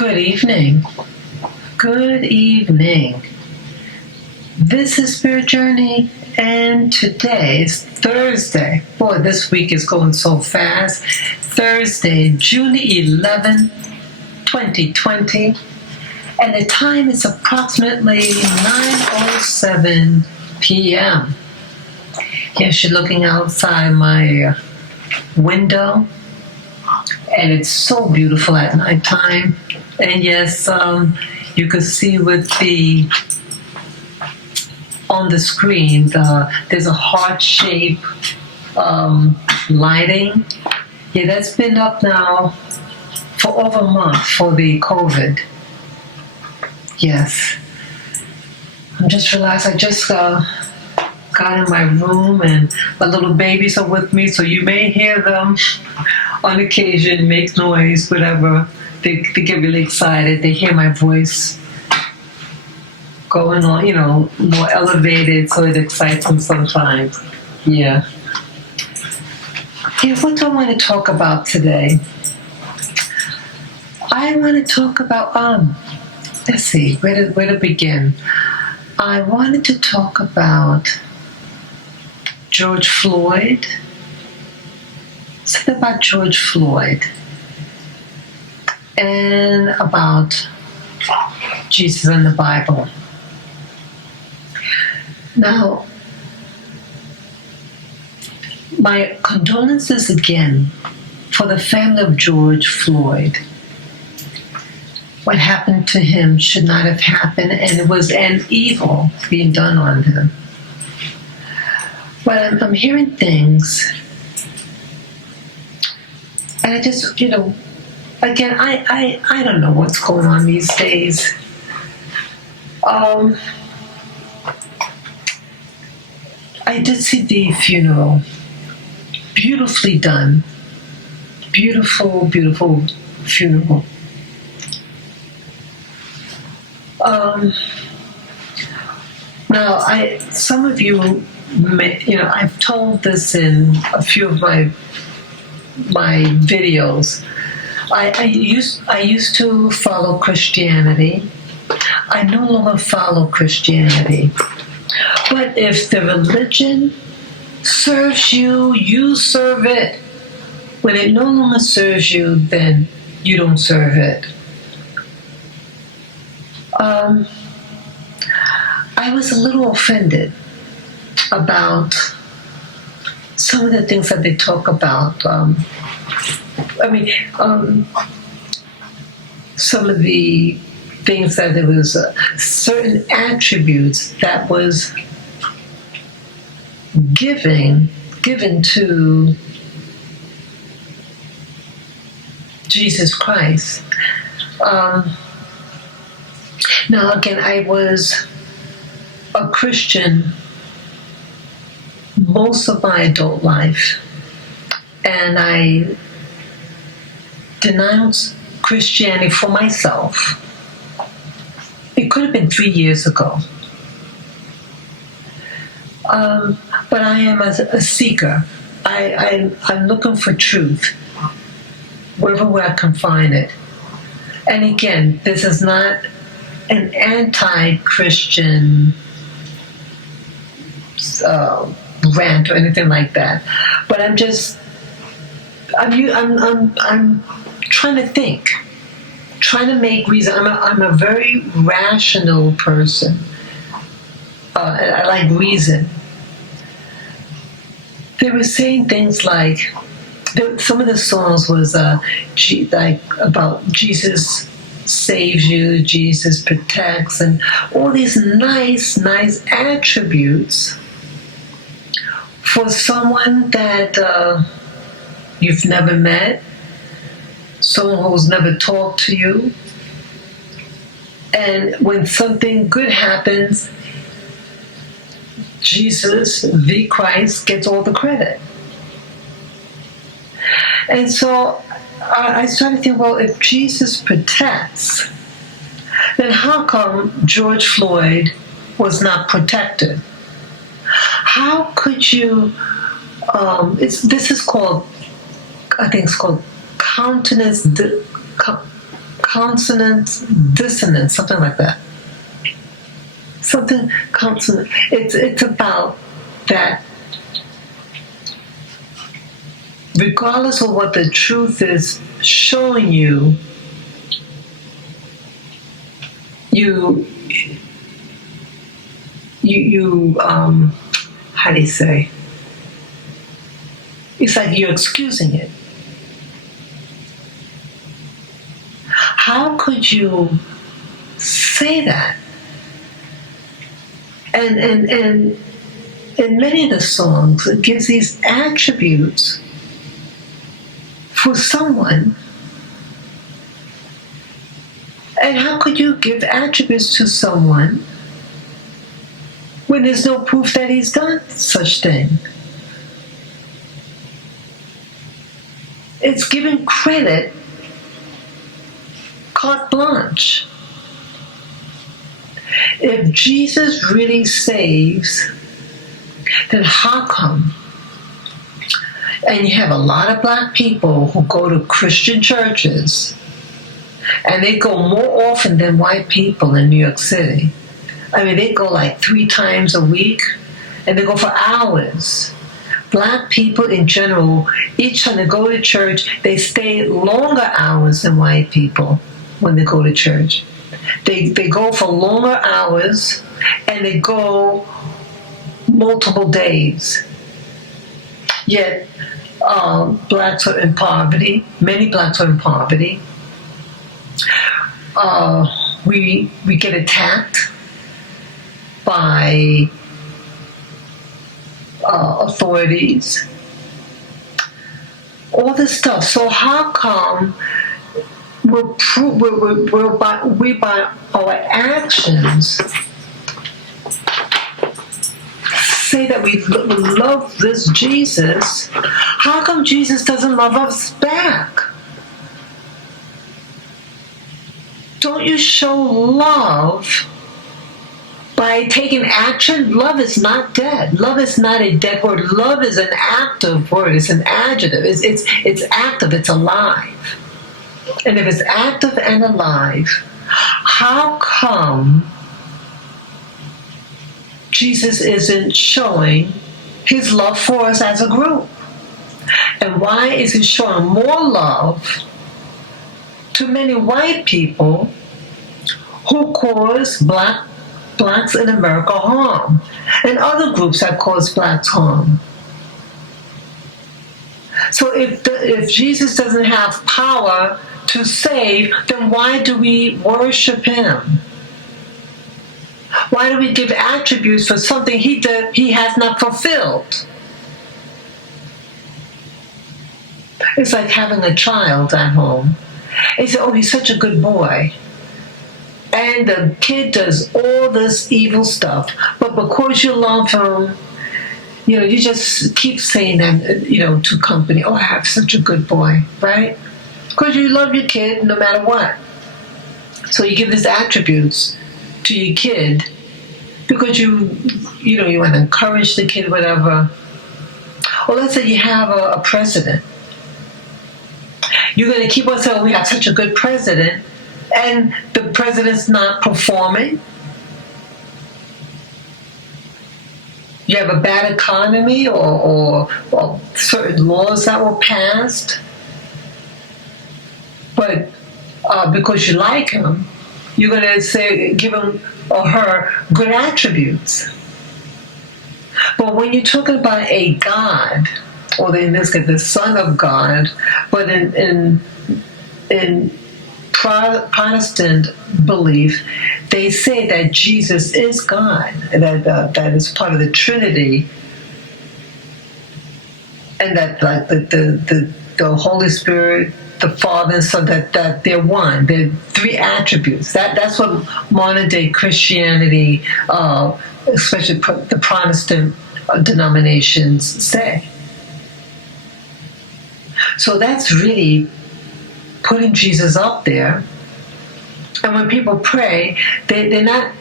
Good evening. Good evening. This is Spirit Journey, and today is Thursday. Boy, this week is going so fast. Thursday, June 11, 2020, and the time is approximately 9:07 p.m. Yes, you're looking outside my window, and it's so beautiful at nighttime. And yes, you can see on the screen, there's a heart-shaped lighting. Yeah, that's been up now for over a month for the COVID. Yes. I just realized I just got in my room and my little babies are with me, so you may hear them on occasion make noise, whatever. They get really excited. They hear my voice going on, more elevated, so it excites them sometimes. Yeah. Yeah, what do I want to talk about today? I want to talk about, let's see, where to begin? I wanted to talk about George Floyd. Something about George Floyd. And about Jesus and the Bible. Now, my condolences again for the family of George Floyd. What happened to him should not have happened, and it was an evil being done on him. But I'm hearing things, and I just, again, I don't know what's going on these days. I did see the funeral. Beautifully done. Beautiful, beautiful funeral. Now, some of you may, I've told this in a few of my videos. I used to follow Christianity. I no longer follow Christianity. But if the religion serves you, you serve it. When it no longer serves you, then you don't serve it. I was a little offended about some of the things that they talk about. Some of the things that there was certain attributes that was given to Jesus Christ. Now again, I was a Christian most of my adult life, and I denounced Christianity for myself. It could have been 3 years ago. But I am a seeker. I'm looking for truth, wherever I can find it. And again, this is not an anti-Christian rant or anything like that. But I'm trying to think, trying to make reason. I'm a very rational person. I like reason. They were saying things like, some of the songs was like about Jesus saves you, Jesus protects, and all these nice attributes for someone that you've never met, someone who's never talked to you. And when something good happens, Jesus, the Christ, gets all the credit. And so I started thinking, well, if Jesus protects, then how come George Floyd was not protected? How could you, this is called, I think it's called consonant dissonance, something like that. Something consonant. It's about that. Regardless of what the truth is showing you, you how do you say? It's like you're excusing it. How could you say that? And in many of the songs, it gives these attributes for someone. And how could you give attributes to someone when there's no proof that he's done such thing? It's giving credit carte blanche. If Jesus really saves, then how come? And you have a lot of black people who go to Christian churches, and they go more often than white people in New York City. I mean, they go like 3 times a week, and they go for hours. Black people in general, each time they go to church, they stay longer hours than white people when they go to church. They go for longer hours, and they go multiple days. Yet, blacks are in poverty. Many blacks are in poverty. We get attacked by authorities. All this stuff. So how come we by our actions say that we love this Jesus? How come Jesus doesn't love us back? Don't you show love by taking action? Love is not dead. Love is not a dead word. Love is an active word. It's an adjective. It's active. It's alive. And if it's active and alive, how come Jesus isn't showing his love for us as a group? And why is he showing more love to many white people who cause blacks in America harm, and other groups that cause blacks harm? So if Jesus doesn't have power to save, then why do we worship him? Why do we give attributes for something he has not fulfilled? It's like having a child at home. They say, oh, he's such a good boy. And the kid does all this evil stuff. But because you love him, you just keep saying that, to company, oh, I have such a good boy, right? Because you love your kid no matter what. So you give these attributes to your kid because you want to encourage the kid, whatever. Or let's say you have a president. You're going to keep on saying, oh, we have such a good president, and the president's not performing. You have a bad economy or certain laws that were passed. But because you like him, you're going to give him or her good attributes. But when you're talking about a God, or in this case, the Son of God, but in Protestant belief, they say that Jesus is God, that is part of the Trinity, and that the Holy Spirit, the Father and Son, that they're one. They're 3 attributes. That's what modern day Christianity, especially the Protestant denominations, say. So that's really putting Jesus up there. And when people pray, they're not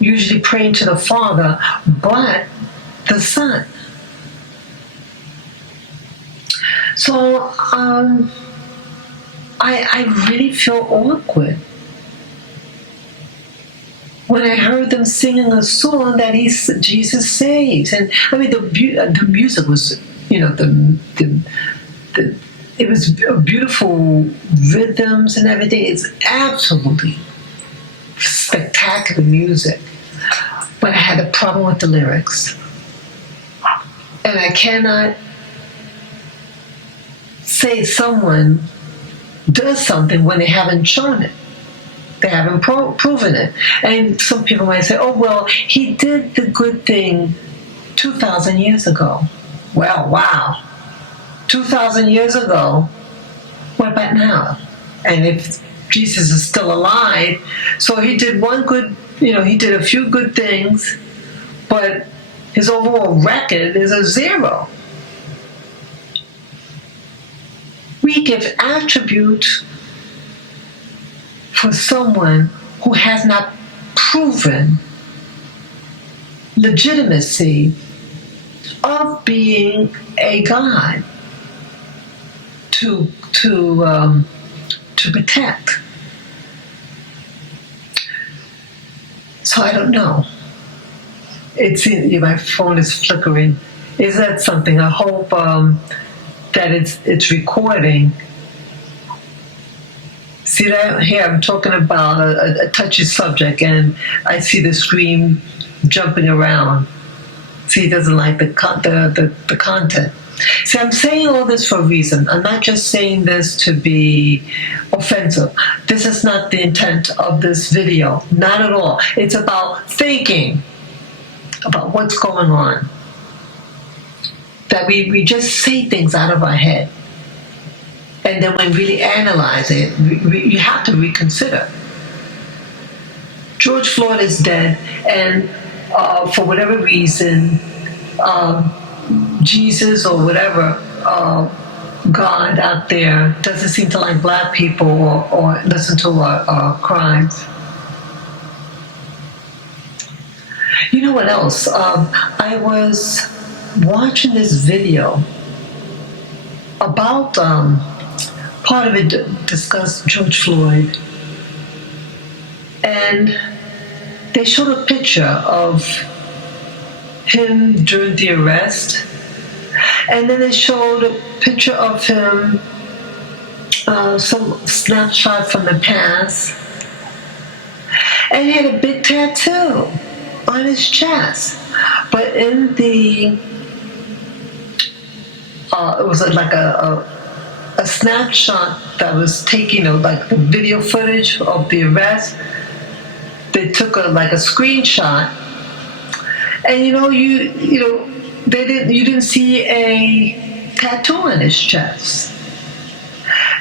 usually praying to the Father, but the Son. So I really feel awkward when I heard them singing a song that Jesus saves. And I mean, the music was, the it was beautiful rhythms and everything. It's absolutely spectacular music. But I had a problem with the lyrics. And I cannot say someone does something when they haven't shown it. They haven't proven it. And some people might say, oh, well, he did the good thing 2,000 years ago. Well, wow. 2,000 years ago, what about now? And if Jesus is still alive, so he did he did a few good things, but his overall record is a 0. We give attribute for someone who has not proven legitimacy of being a God to protect. So I don't know. My phone is flickering. Is that something? I hope that it's recording. See that here? I'm talking about a touchy subject, and I see the screen jumping around. See, he doesn't like the content. See, I'm saying all this for a reason. I'm not just saying this to be offensive. This is not the intent of this video. Not at all. It's about thinking about what's going on. That we just say things out of our head. And then when we really analyze it, you have to reconsider. George Floyd is dead, and for whatever reason, Jesus or whatever God out there doesn't seem to like black people or listen to our crimes. You know what else? I was watching this video about part of it discussed George Floyd, and they showed a picture of him during the arrest, and then they showed a picture of him, some snapshot from the past, and he had a big tattoo on his chest. But in the it was like a snapshot that was taking like the video footage of the arrest. They took a screenshot, and you didn't see a tattoo on his chest.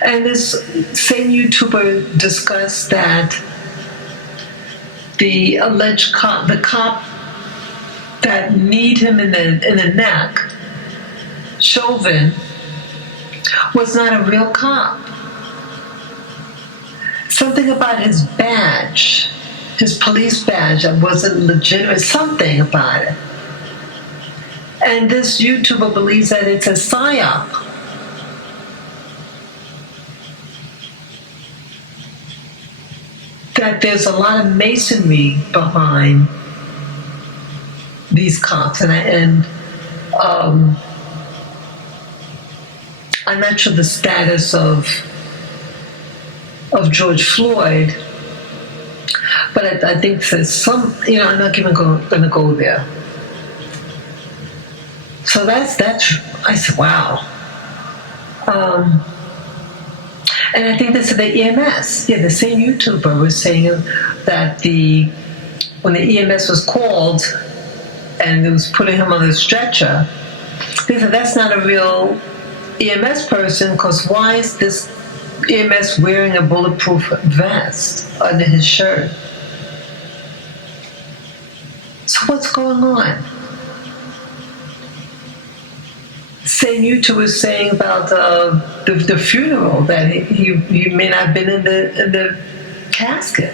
And this same YouTuber discussed that the alleged cop, the cop that kneed him in the neck, Chauvin, was not a real cop. Something about his badge, his police badge, that wasn't legitimate, something about it. And this YouTuber believes that it's a psyop. That there's a lot of masonry behind these cops, and I'm not sure the status of George Floyd, but I think there's some. I'm not even going to go there. So that's. I said, wow. And I think this is the EMS. Yeah, the same YouTuber was saying that when the EMS was called and it was putting him on the stretcher, they said that's not a real EMS person, because why is this EMS wearing a bulletproof vest under his shirt? So what's going on? Same YouTuber was saying about the funeral, that he may not have been in the casket.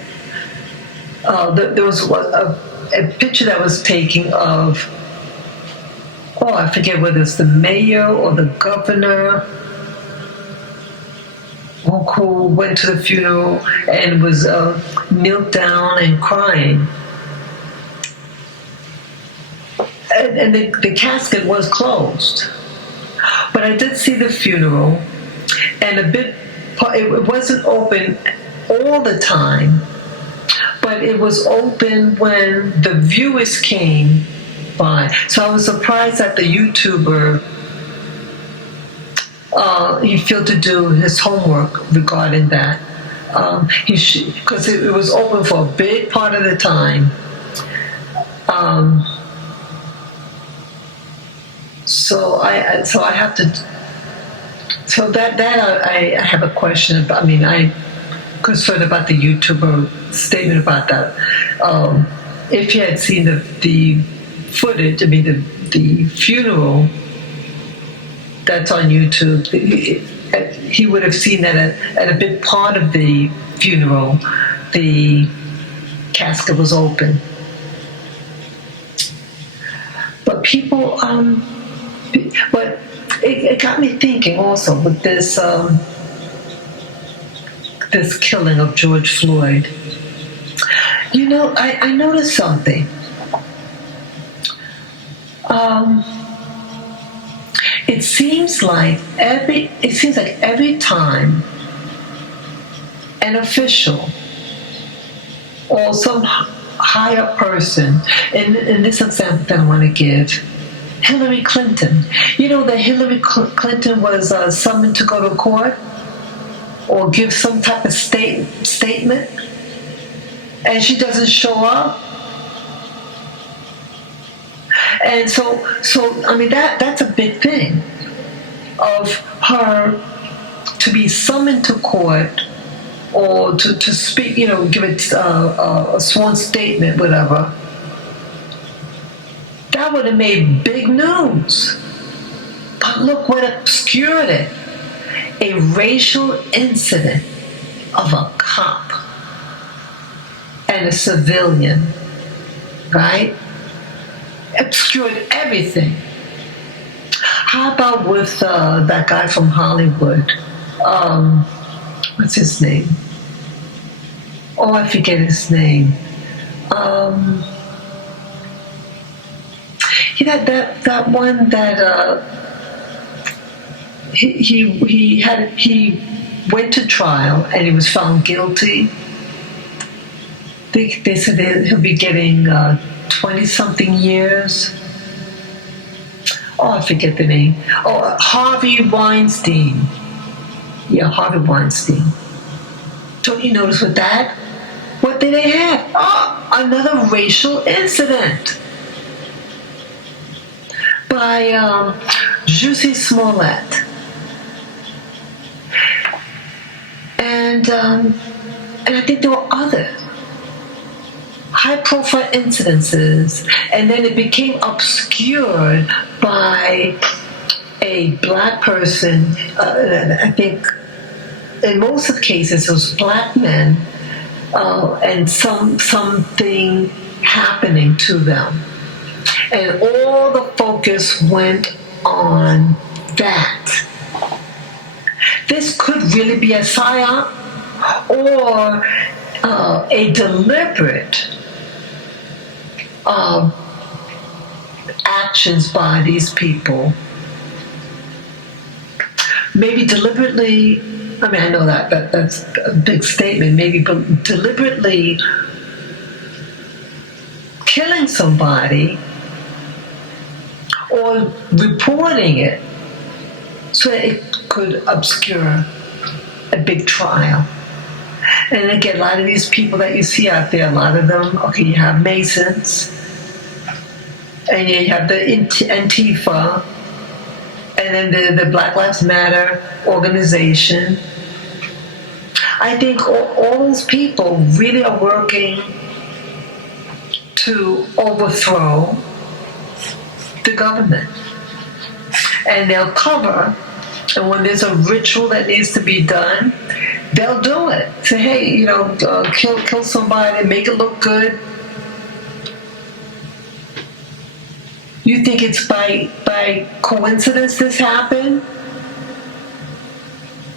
There was a picture that was taken of, I forget whether it's the mayor or the governor who went to the funeral and was knelt down and crying. And the casket was closed. But I did see the funeral, and it wasn't open all the time, but it was open when the viewers came by. So I was surprised that the YouTuber, he failed to do his homework regarding that. Because it was open for a big part of the time. So I have to. So that I have a question about. I mean, I'm concerned about the YouTuber statement about that. If you had seen the footage, I mean the funeral that's on YouTube, he would have seen that at a big part of the funeral, the casket was open. But people, but it got me thinking also with this this killing of George Floyd. You know, I noticed something. It seems like every time an official or some higher person, in this example that I want to give, Hillary Clinton. You know that Hillary Clinton was summoned to go to court or give some type of statement, and she doesn't show up. And so I mean that's a big thing of her to be summoned to court or to speak, you know, give it a sworn statement, whatever. That would have made big news. But look what obscured it. A racial incident of a cop and a civilian, right? Obscured everything. How about with that guy from Hollywood? What's his name? Oh, I forget his name. That one that he went to trial and he was found guilty. They said he'll be getting 20-something years. Oh, I forget the name. Oh, Harvey Weinstein. Yeah, Harvey Weinstein. Don't you notice with that? What did they have? Oh, another racial incident by Jussie Smollett. And I think there were other high-profile incidences, and then it became obscured by a black person. I think in most of the cases it was black men, and something happening to them. And all the focus went on that. This could really be a psyop or a deliberate actions by these people. Maybe deliberately, I mean, I know that's a big statement, maybe, but deliberately killing somebody or reporting it so that it could obscure a big trial. And again, a lot of these people that you see out there, a lot of them, okay, you have Masons, and you have the Antifa, and then the Black Lives Matter organization. I think all those people really are working to overthrow the government. And they'll cover, and when there's a ritual that needs to be done, they'll do it. Say, hey, you know, kill somebody, make it look good. You think it's by coincidence this happened?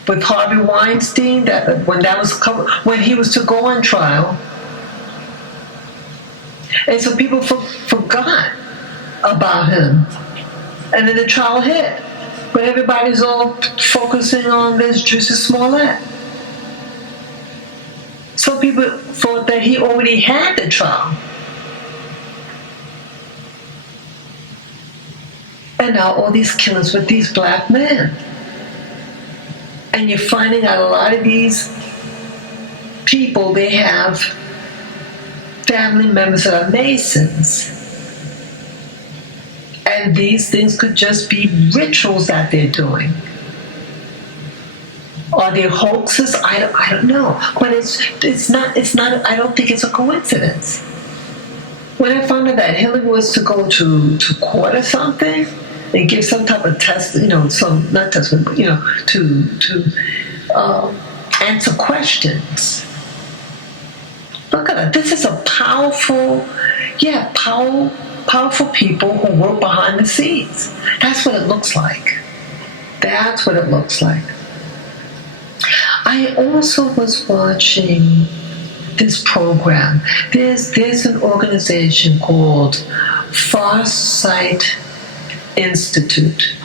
with Harvey Weinstein, that when he was to go on trial, and so people forgot about him, and then the trial hit, but everybody's all focusing on this Jussie Smollett. Some people thought that he already had the trial. And now all these killings with these black men. And you're finding out a lot of these people, they have family members that are Masons. And these things could just be rituals that they're doing. Are they hoaxes? I don't know. But it's not I don't think it's a coincidence. When I found out that Hillary was to go to court or something and give some type of test, not testimony, but, to answer questions. Look at that. This is a powerful people who work behind the scenes. That's what it looks like. That's what it looks like. I also was watching this program. There's an organization called Farsight Institute,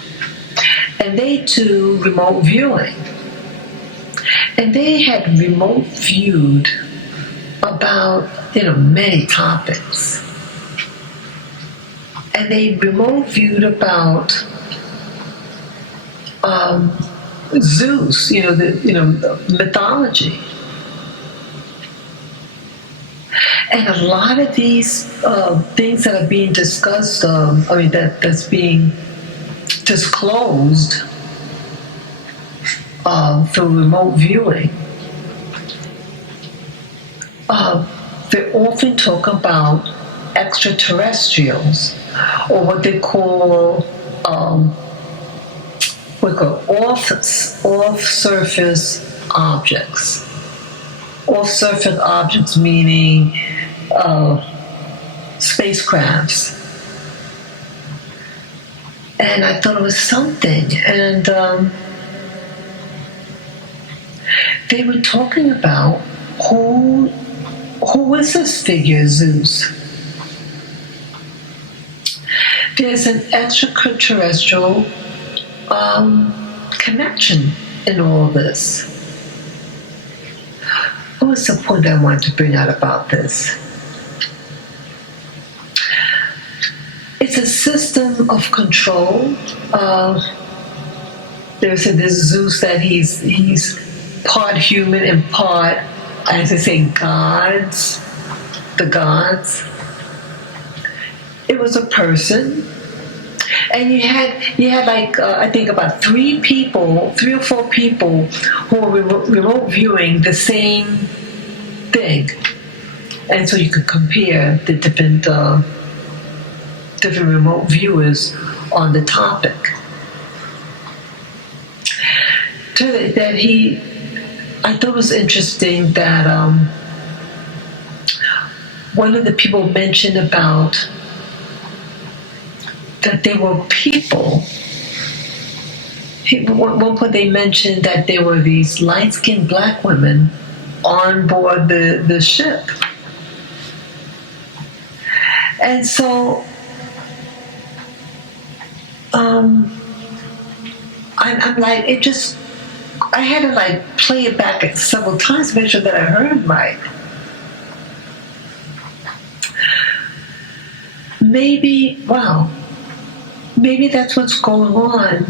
and they do remote viewing. And they had remote viewed about many topics. And they remote viewed about Zeus, the mythology. And a lot of these things that are being discussed, that's being disclosed through remote viewing, they often talk about extraterrestrials, or what they call off-surface objects. Off-surface objects meaning spacecrafts. And I thought it was something. And they were talking about who is this figure, Zeus? There's an extraterrestrial connection in all this. What was the point I wanted to bring out about this? It's a system of control. There's Zeus, that he's part human and part, as I say, gods. The gods. It was a person. And you had I think about 3 or 4 people who were remote viewing the same thing, and so you could compare the different remote viewers on the topic. I thought it was interesting that one of the people mentioned about that there were people. At one point they mentioned that there were these light-skinned black women on board the ship. And so I'm like, I had to play it back several times to make sure that I heard right. Maybe that's what's going on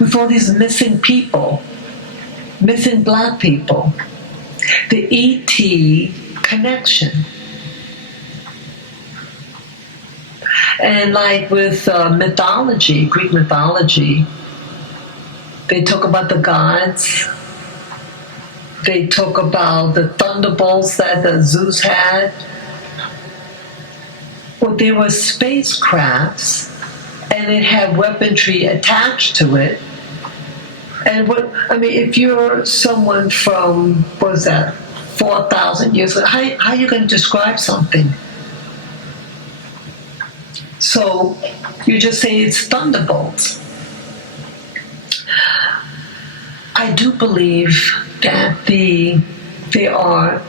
with all these missing people, missing black people. The E.T. connection. And with mythology, Greek mythology, they talk about the gods. They talk about the thunderbolts that Zeus had. Well, there were spacecrafts, and it had weaponry attached to it. And if you're someone from, 4,000 years ago, how are you going to describe something? So you just say it's thunderbolts. I do believe that there are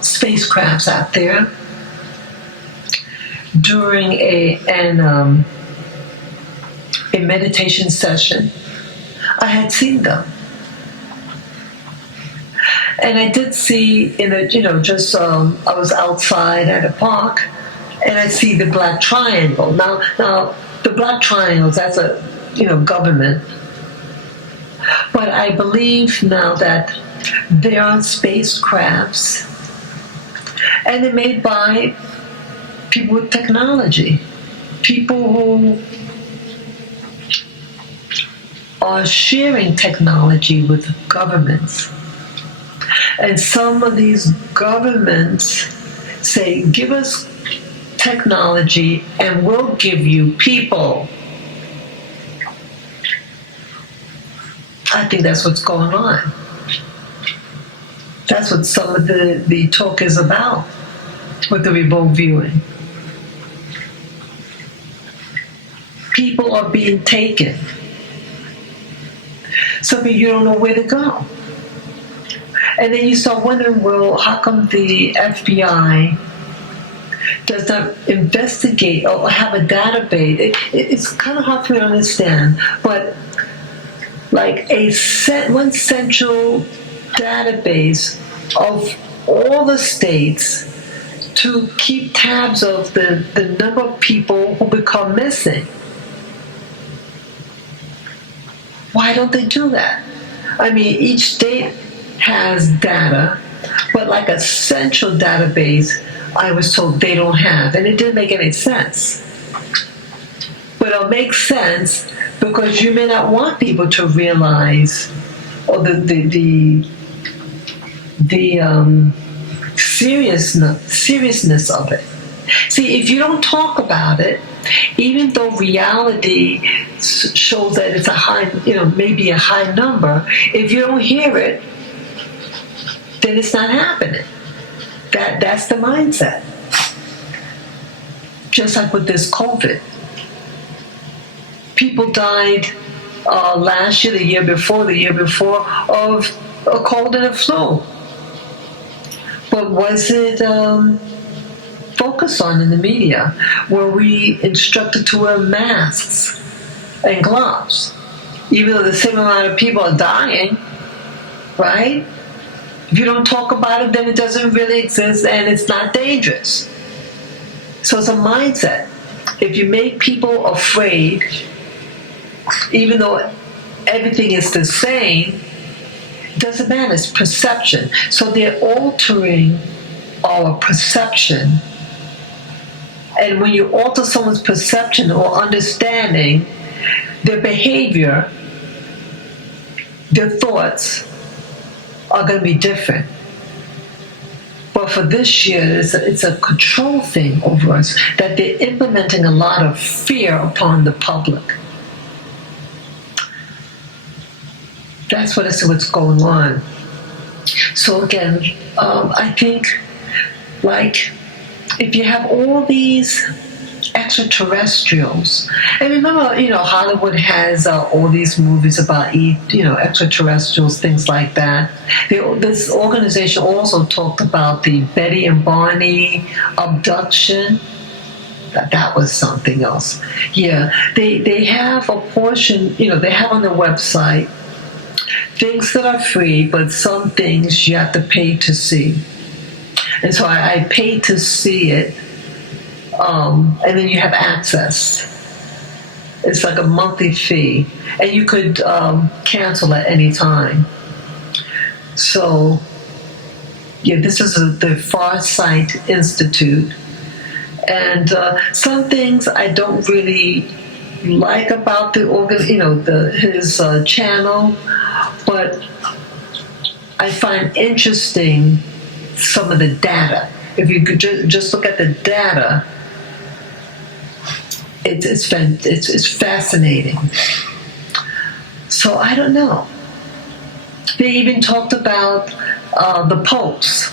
spacecrafts out there. During a meditation session, I had seen them. And I did see I was outside at a park, and I see the black triangle. Now the black triangles, that's a government. But I believe now that there are spacecrafts, and they're made by people with technology, people who are sharing technology with governments. And some of these governments say, give us technology and we'll give you people. I think that's what's going on. That's what some of the talk is about with the remote viewing. People are being taken. Some of you don't know where to go. And then you start wondering, well, how come the FBI does not investigate or have a database? It's kind of hard for me to understand, but like one central database of all the states to keep tabs of the number of people who become missing. Why don't they do that? I mean, each state has data, but like a central database, I was told they don't have, and it didn't make any sense. But it'll make sense because you may not want people to realize or the seriousness of it. See, if you don't talk about it, even though reality shows that it's a high, maybe a high number, if you don't hear it, then it's not happening. That's the mindset. Just like with this COVID. People died last year, the year before, of a cold and a flu. But was it focused on in the media? Were we instructed to wear masks and gloves? Even though the same amount of people are dying, right? If you don't talk about it, then it doesn't really exist and it's not dangerous. So it's a mindset. If you make people afraid, even though everything is the same, it doesn't matter, it's perception. So they're altering our perception. And when you alter someone's perception or understanding, their behavior, their thoughts are going to be different. But for this year, it's a control thing over us, that they're implementing a lot of fear upon the public. That's what's going on. So again, I think, like, if you have all these extraterrestrials, and remember, Hollywood has all these movies about, extraterrestrials, things like that. This organization also talked about the Betty and Barney abduction. That was something else. Yeah, they have a portion, they have on their website things that are free, but some things you have to pay to see. And so I paid to see it, and then you have access. It's like a monthly fee, and you could cancel at any time. So, yeah, this is the Farsight Institute, and some things I don't really like about his channel, but I find interesting some of the data. If you could just look at the data, it's fascinating. So I don't know. They even talked about the popes.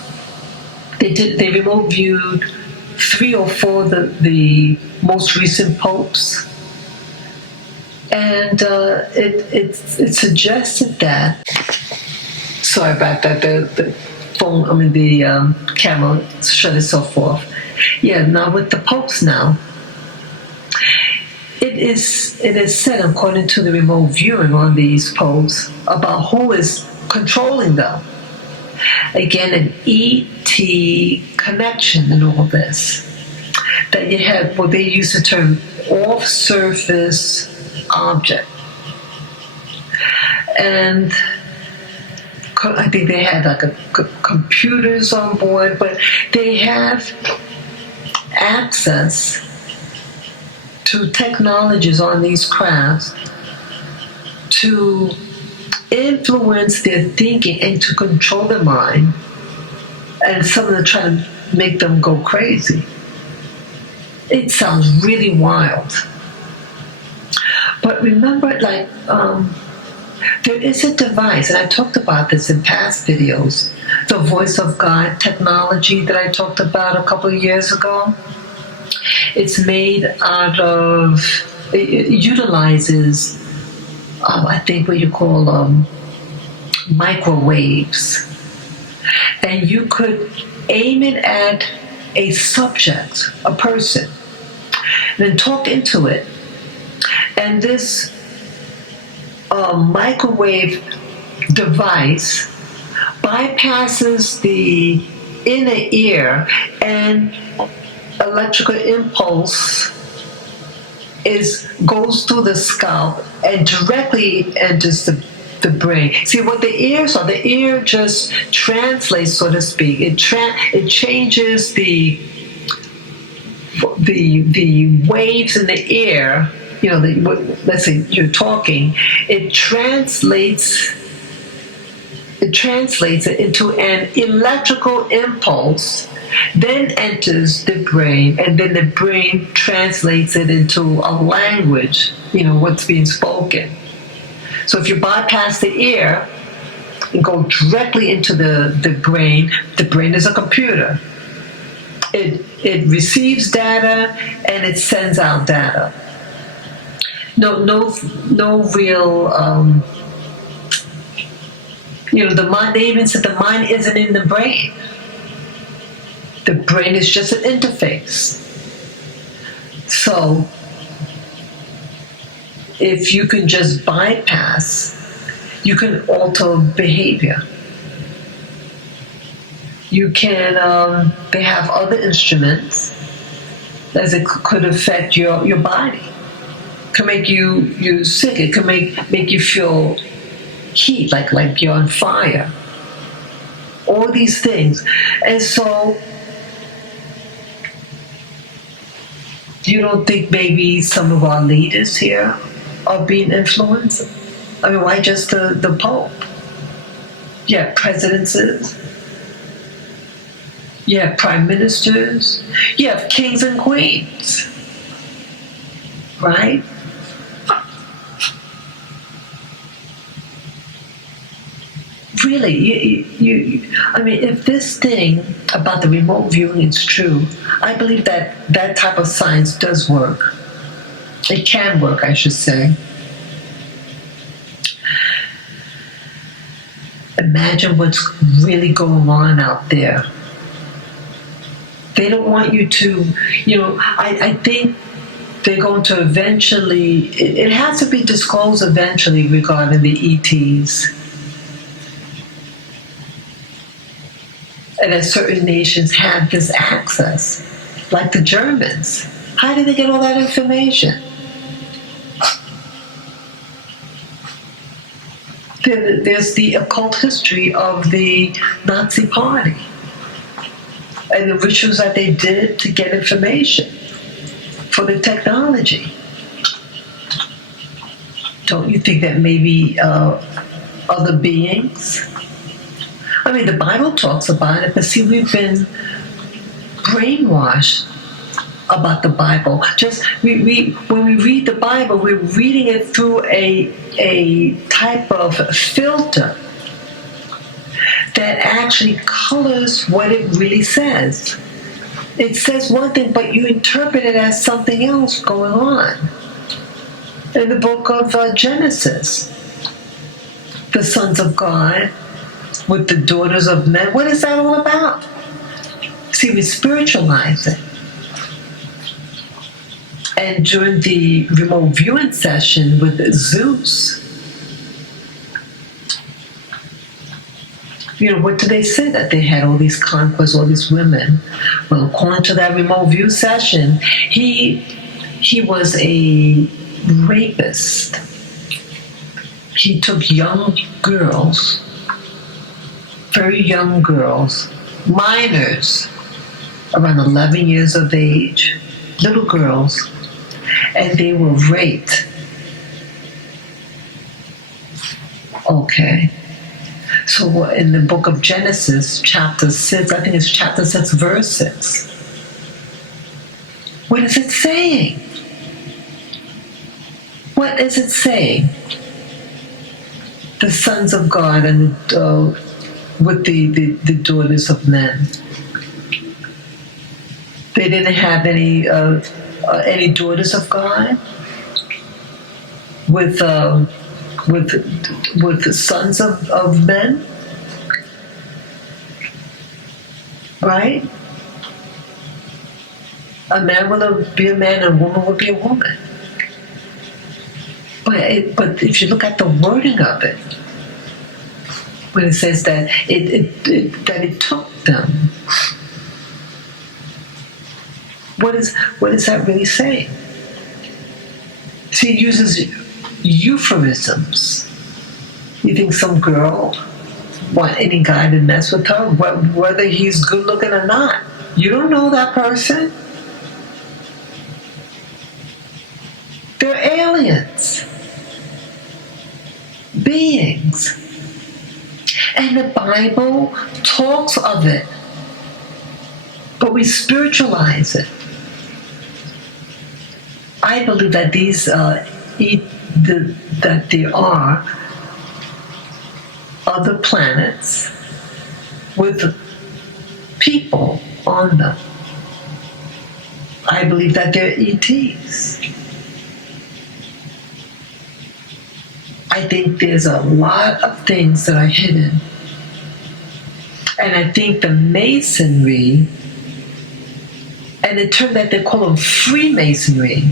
They remote viewed 3 or 4 of the most recent popes. And it suggested that. Sorry about that. The phone, the camera shut itself off. Yeah, now with the popes now, it is said, according to the remote viewing on these popes, about who is controlling them. Again, an ET connection in all this. That you have what they use the term off-surface object. And I think they had like computers on board, but they have access to technologies on these crafts to influence their thinking and to control their mind. And some of them try to make them go crazy. It sounds really wild. But remember, there is a device, and I talked about this in past videos, the Voice of God technology that I talked about a couple of years ago. It's made out of, it utilizes, I think what you call microwaves. And you could aim it at a subject, a person, then talk into it. And this microwave device bypasses the inner ear, and electrical impulse goes through the scalp and directly enters the brain. See what the ears are? The ear just translates, so to speak. It changes the waves in the ear. Let's say you're talking. It translates it into an electrical impulse, then enters the brain, and then the brain translates it into a language, what's being spoken. So if you bypass the ear and go directly into the brain is a computer. It receives data and it sends out data. No real, the mind, they even said the mind isn't in the brain. The brain is just an interface. So, if you can just bypass, you can alter behavior. You can, they have other instruments as it could affect your body. It can make you sick. It can make you feel heat, like you're on fire. All these things. And so, you don't think maybe some of our leaders here are being influenced? Why just the Pope? Yeah, presidents. You have prime ministers. You have kings and queens. Right? Really, if this thing about the remote viewing is true, I believe that type of science does work. It can work, I should say. Imagine what's really going on out there. They don't want you to, I think they're going to eventually, it has to be disclosed eventually regarding the ETs. And that certain nations have this access, like the Germans. How did they get all that information? There's the occult history of the Nazi Party and the rituals that they did to get information for the technology. Don't you think that maybe other beings? The Bible talks about it, but see, we've been brainwashed about the Bible. Just when we read the Bible, we're reading it through a type of filter that actually colors what it really says. It says one thing, but you interpret it as something else going on. In the book of Genesis, the sons of God with the daughters of men. What is that all about? See, we spiritualize it. And during the remote viewing session with Zeus, what do they say? That they had all these conquests, all these women. Well, according to that remote view session, he was a rapist. He took young girls, very young girls, minors, around 11 years of age, little girls, and they were raped. Okay. So in the book of Genesis, chapter 6, I think it's chapter 6, verse 6. What is it saying? What is it saying? The sons of God and with the daughters of men. They didn't have any daughters of God with the sons of men, right? A man would be a man, and a woman would be a woman. But if you look at the wording of it, when it says that it took them, what is that really saying? See, it uses euphemisms. You think some girl want any guy to mess with her, whether he's good looking or not? You don't know that person. They're aliens, beings, and the Bible talks of it, but we spiritualize it. I believe that that there are other planets with people on them. I believe that they're ETs. I think there's a lot of things that are hidden. And I think the Masonry, and the term that they call them Freemasonry,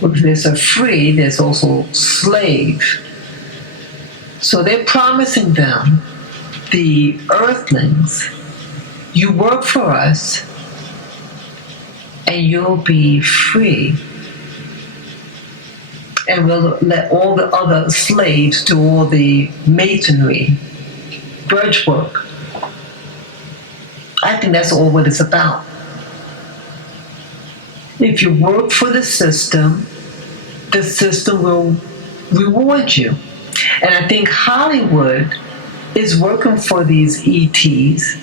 there's a free, there's also slave. So they're promising them, the earthlings, you work for us and you'll be free. And we'll let all the other slaves do all the masonry, bridge work. I think that's all what it's about. If you work for the system will reward you. And I think Hollywood is working for these ETs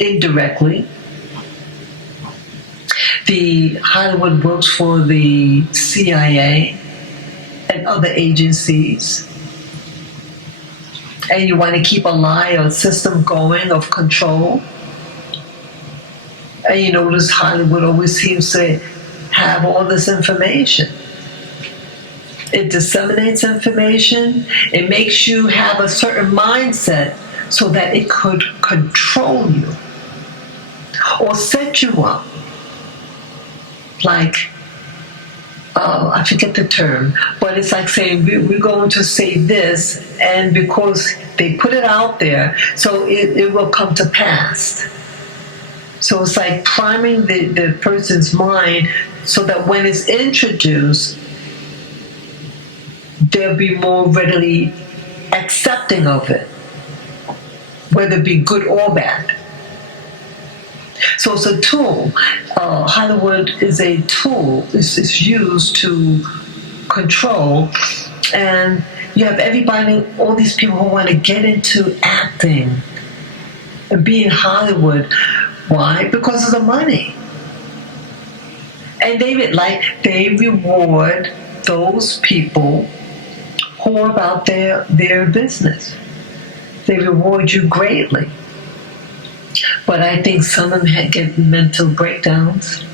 indirectly. The Hollywood works for the CIA and other agencies. And you want to keep a lie or system going of control. And you notice Hollywood always seems to have all this information. It disseminates information. It makes you have a certain mindset so that it could control you or set you up. Like, I forget the term, but it's like saying we're going to say this, and because they put it out there, so it will come to pass. So it's like priming the person's mind so that when it's introduced, they'll be more readily accepting of it, whether it be good or bad. So it's a tool. Hollywood is a tool. It's used to control. And you have everybody, all these people who want to get into acting and be in Hollywood. Why? Because of the money. And they reward those people who are about their business. They reward you greatly. But I think some of them get mental breakdowns.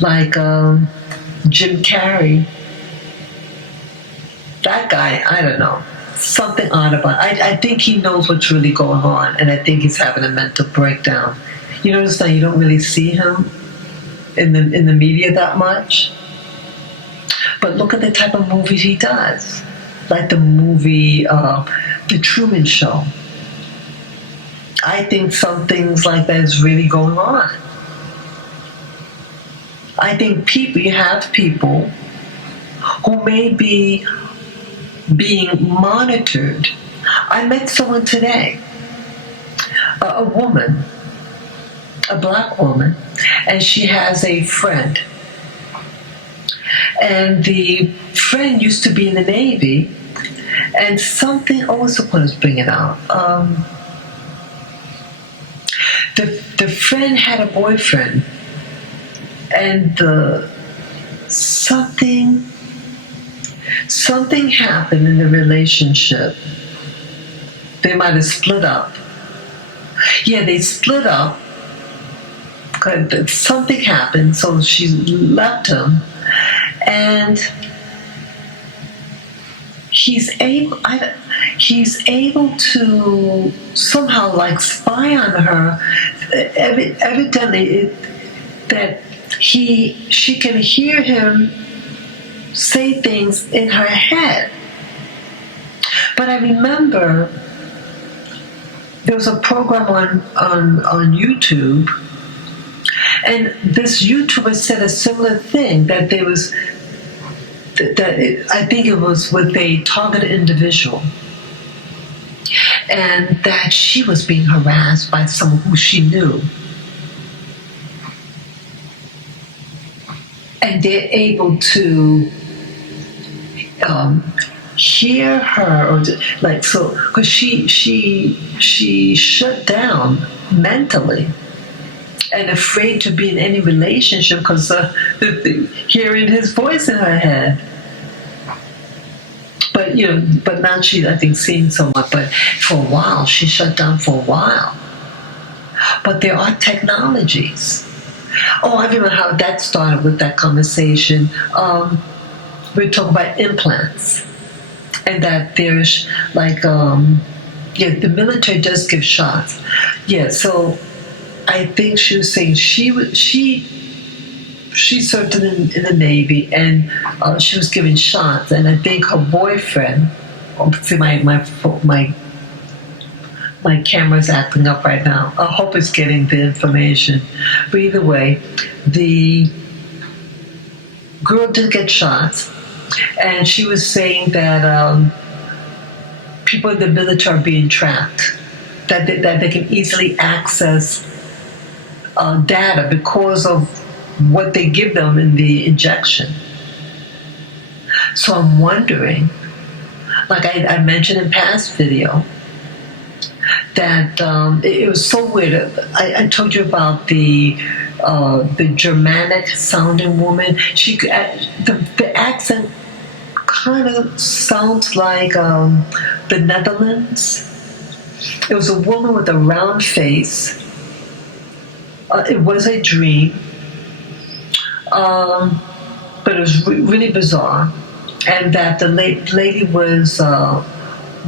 Like Jim Carrey, that guy, I don't know, something odd about it. I think he knows what's really going on, and I think he's having a mental breakdown. You notice that you don't really see him in the media that much, but look at the type of movies he does, like the movie The Truman Show. I think some things like that is really going on. I think you have people who may be being monitored. I met someone today, a woman, a black woman, and she has a friend. And the friend used to be in the Navy, and something, what's the point of bringing it out? The friend had a boyfriend, and something happened in the relationship. They might have split up. Yeah, they split up. Something happened, so she left him, and he's able to somehow like spy on her. Evidently, that she can hear him say things in her head. But I remember there was a program on YouTube, and this YouTuber said a similar thing, that there was I think it was with a targeted individual, and that she was being harassed by someone who she knew. And they're able to hear her, or like, so, because she shut down mentally and afraid to be in any relationship because hearing his voice in her head. But but now she's, I think, seeing someone. But for a while, she shut down for a while. But there are technologies. Oh, I remember how that started with that conversation. We're talking about implants, and that there's like, the military does give shots. Yeah, so I think she was saying she served in the Navy, and she was giving shots, and I think her boyfriend. See, my camera's acting up right now. I hope it's getting the information. But either way, the girl did get shots, and she was saying that people in the military are being tracked, that they can easily access data because of what they give them in the injection. So I'm wondering, like I mentioned in past video, that it was so weird. I told you about the Germanic sounding woman. The accent kind of sounds like the Netherlands. It was a woman with a round face. It was a dream, but it was really bizarre. And that the lady was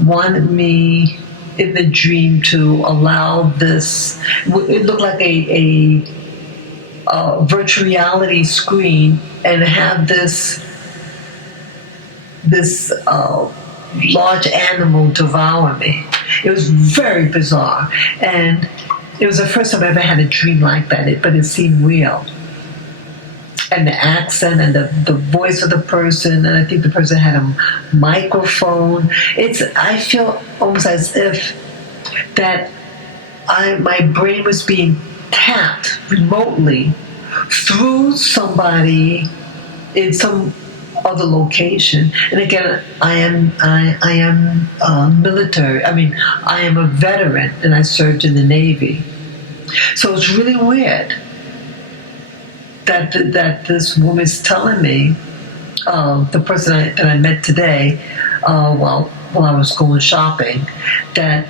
wanted me in the dream to allow this. It looked like a virtual reality screen, and have this large animal devour me. It was very bizarre, and it was the first time I ever had a dream like that. But it seemed real. And the accent and the voice of the person, and I think the person had a microphone. I feel almost as if that my brain was being tapped remotely through somebody in some other location. And again, I am military. I mean, I am a veteran, and I served in the Navy. So it's really weird that this woman's telling me, the person that I met today, while I was going shopping, that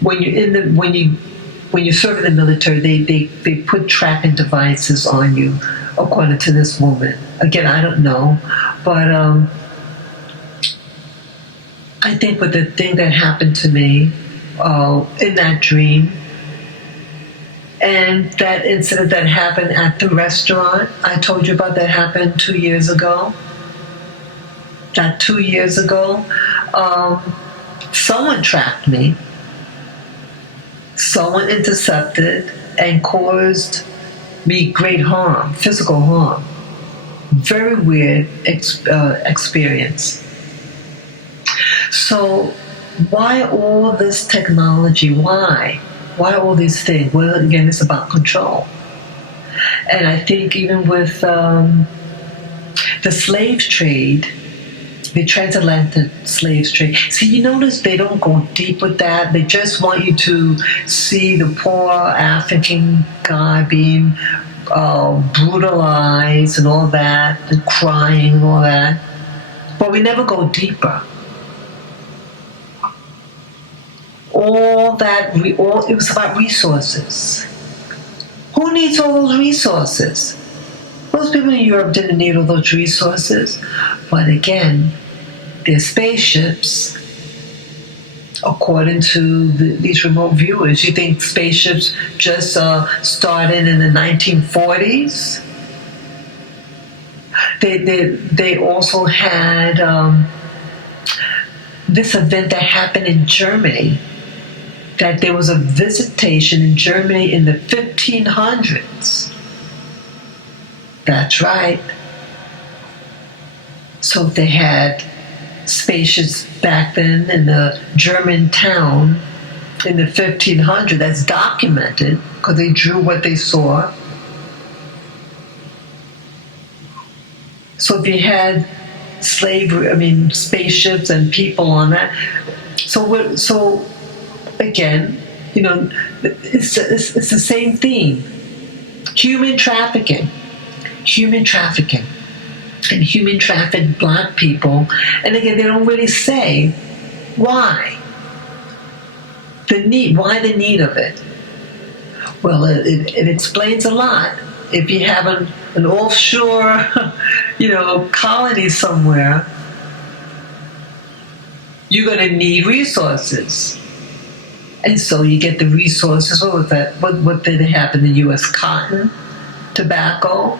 when you serve in the military, they put tracking devices on you according to this woman. Again, I don't know, but I think with the thing that happened to me in that dream, and that incident that happened at the restaurant I told you about that happened 2 years ago. That 2 years ago, someone tracked me. Someone intercepted and caused me great harm, physical harm. Very weird experience. So why all this technology? Why? Why all these things? Well, again, it's about control. And I think even with the slave trade, the transatlantic slave trade. See, you notice they don't go deep with that. They just want you to see the poor African guy being brutalized and all that, and crying and all that. But we never go deeper. It was about resources. Who needs all those resources? Most people in Europe didn't need all those resources. But again, their spaceships, according to these remote viewers, you think spaceships just started in the 1940s? They also had this event that happened in Germany, that there was a visitation in Germany in the 1500s. That's right. So they had spaceships back then in the German town in the 1500s. That's documented because they drew what they saw. So if you had spaceships and people on that. So again, it's the same theme. Human trafficking, and human trafficked black people. And again, they don't really say why. Why the need of it? Well, it explains a lot. If you have an offshore, colony somewhere, you're going to need resources. And so you get the resources. What was that? What did they have in the U.S.? Cotton, tobacco,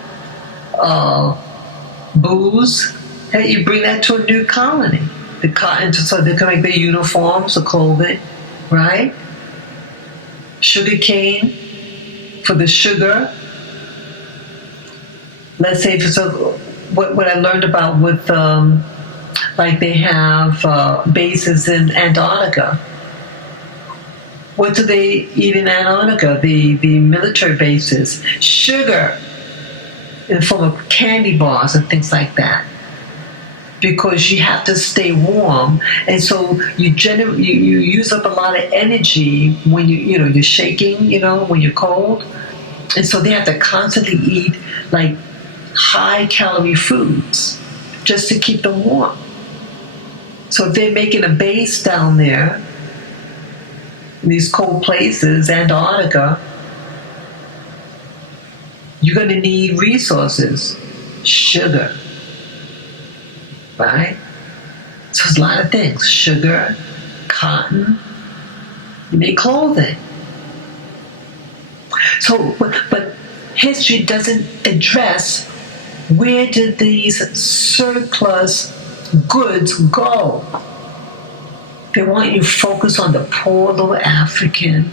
booze. Hey, you bring that to a new colony. The cotton, so they can make their uniforms or clothing, right? Sugar cane for the sugar. Let's say, what I learned about with, they have bases in Antarctica. What do they eat in Antarctica? The military bases. Sugar in the form of candy bars and things like that. Because you have to stay warm, and so you use up a lot of energy when you're shaking, when you're cold, and so they have to constantly eat high calorie foods just to keep them warm. So if they're making a base down there, in these cold places, Antarctica, you're going to need resources, sugar, right? So there's a lot of things: sugar, cotton, you make clothing. So, but history doesn't address where did these surplus goods go. They want you to focus on the poor little African.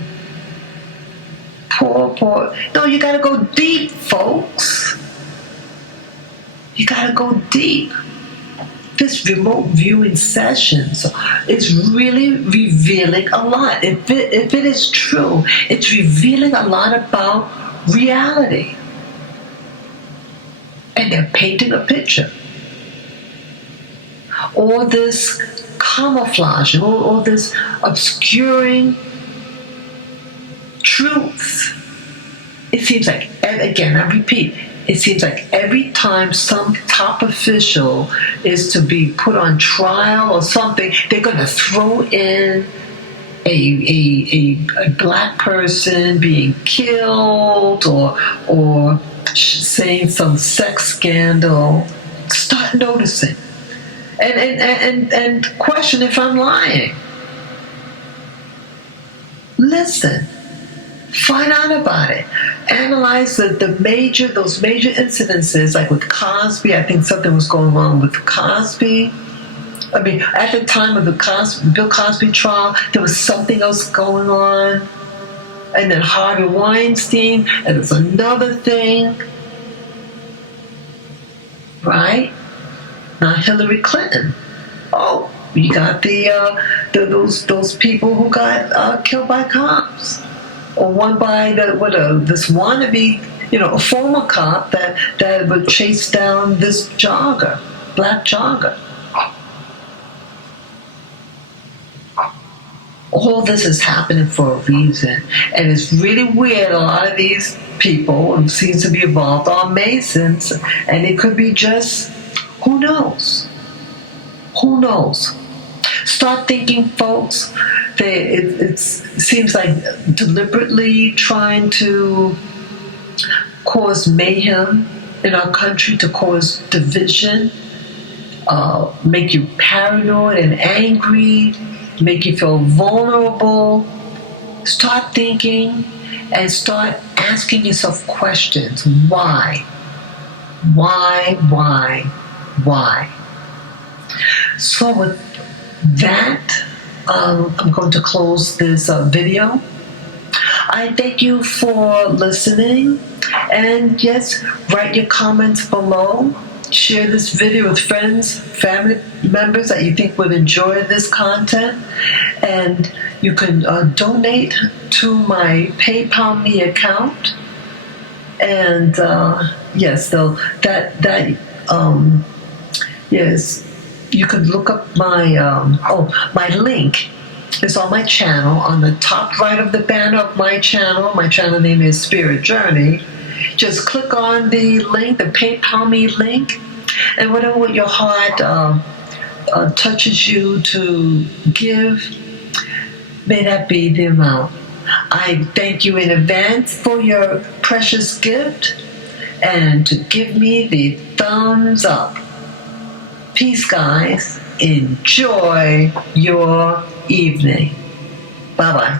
Poor. No, you gotta go deep, folks. You gotta go deep. This remote viewing sessions is really revealing a lot. If it is true, it's revealing a lot about reality. And they're painting a picture. All this camouflage, all this obscuring truth. It seems like, again, I repeat, it seems like every time some top official is to be put on trial or something, they're going to throw in a black person being killed or saying some sex scandal, start noticing and question if I'm lying. Listen, find out about it. Analyze those major incidences, like with Cosby. I think something was going on with Cosby. I mean, at the time of the Bill Cosby trial, there was something else going on. And then Harvey Weinstein, and there's another thing. Right? Now Hillary Clinton. Oh, you got those people who got killed by cops, or one by this wannabe, a former cop that would chase down this black jogger. All this is happening for a reason, and it's really weird. A lot of these people who seems to be involved are Masons, and it could be just, who knows? Who knows? Start thinking, folks. It seems like deliberately trying to cause mayhem in our country, to cause division, make you paranoid and angry, make you feel vulnerable. Start thinking and start asking yourself questions. Why? Why? So with that, I'm going to close this video. I thank you for listening, and yes, write your comments below. Share this video with friends, family members that you think would enjoy this content, and you can donate to my PayPal me account. And yes, yes, you could look up my link is on my channel, on the top right of the banner of my channel. My channel name is Spirit Journey. Just click on the link, the PayPal me link, and whatever your heart touches you to give, may that be the amount. I thank you in advance for your precious gift, and to give me the thumbs up. Peace, guys. Enjoy your evening. Bye-bye.